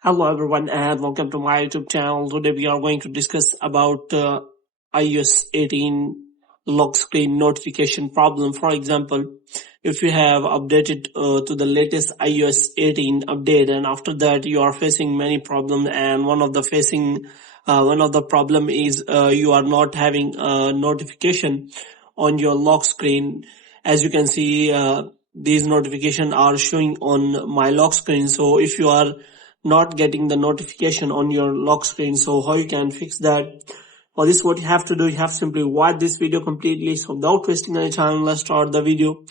Hello everyone and welcome to my YouTube channel. Today we are going to discuss about iOS 18 lock screen notification problem. For example, if you have updated to the latest iOS 18 update and after that you are facing many problems, and one of the problem is you are not having a notification on your lock screen. As you can see, these notifications are showing on my lock screen. So if you are not getting the notification on your lock screen, so how you can fix that? For this, what you have to do, you have to simply watch this video completely. So without wasting any time, let's start the video.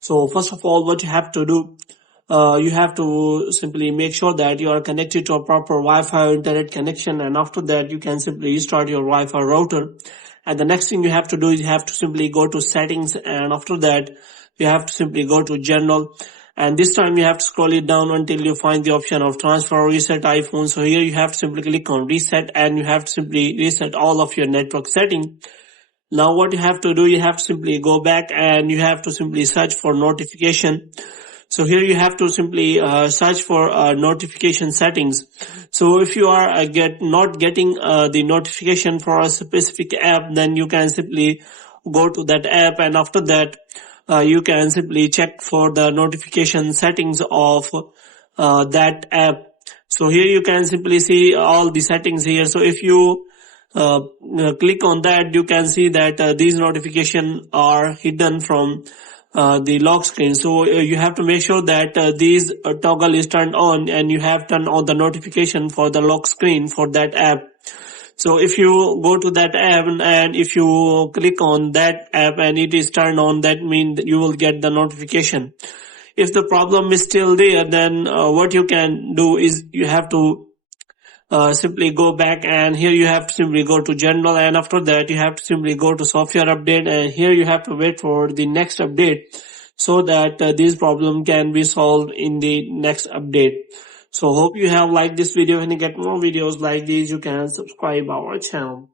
So first of all, what you have to do, you have to simply make sure that you are connected to a proper Wi-Fi or internet connection, and after that you can simply restart your Wi-Fi router. And the next thing you have to do is you have to simply go to settings, and after that you have to simply go to general, and this time you have to scroll it down until you find the option of transfer or reset iPhone. So here you have to simply click on reset, and you have to simply reset all of your network setting. Now what you have to do, you have to simply go back and you have to simply search for notification. So here you have to simply search for notification settings. So if you are not getting the notification for a specific app, then you can simply go to that app, and after that you can simply check for the notification settings of that app. So here you can simply see all the settings here. So if you click on that, you can see that these notifications are hidden from the lock screen. So you have to make sure that these toggle is turned on, and you have turned on the notification for the lock screen for that app. So if you go to that app and if you click on that app and it is turned on, that means you will get the notification. If the problem is still there, then what you can do is you have to simply go back, and here you have to simply go to general, and after that you have to simply go to software update, and here you have to wait for the next update so that this problem can be solved in the next update. So hope you have liked this video. When you get more videos like these, you can subscribe our channel.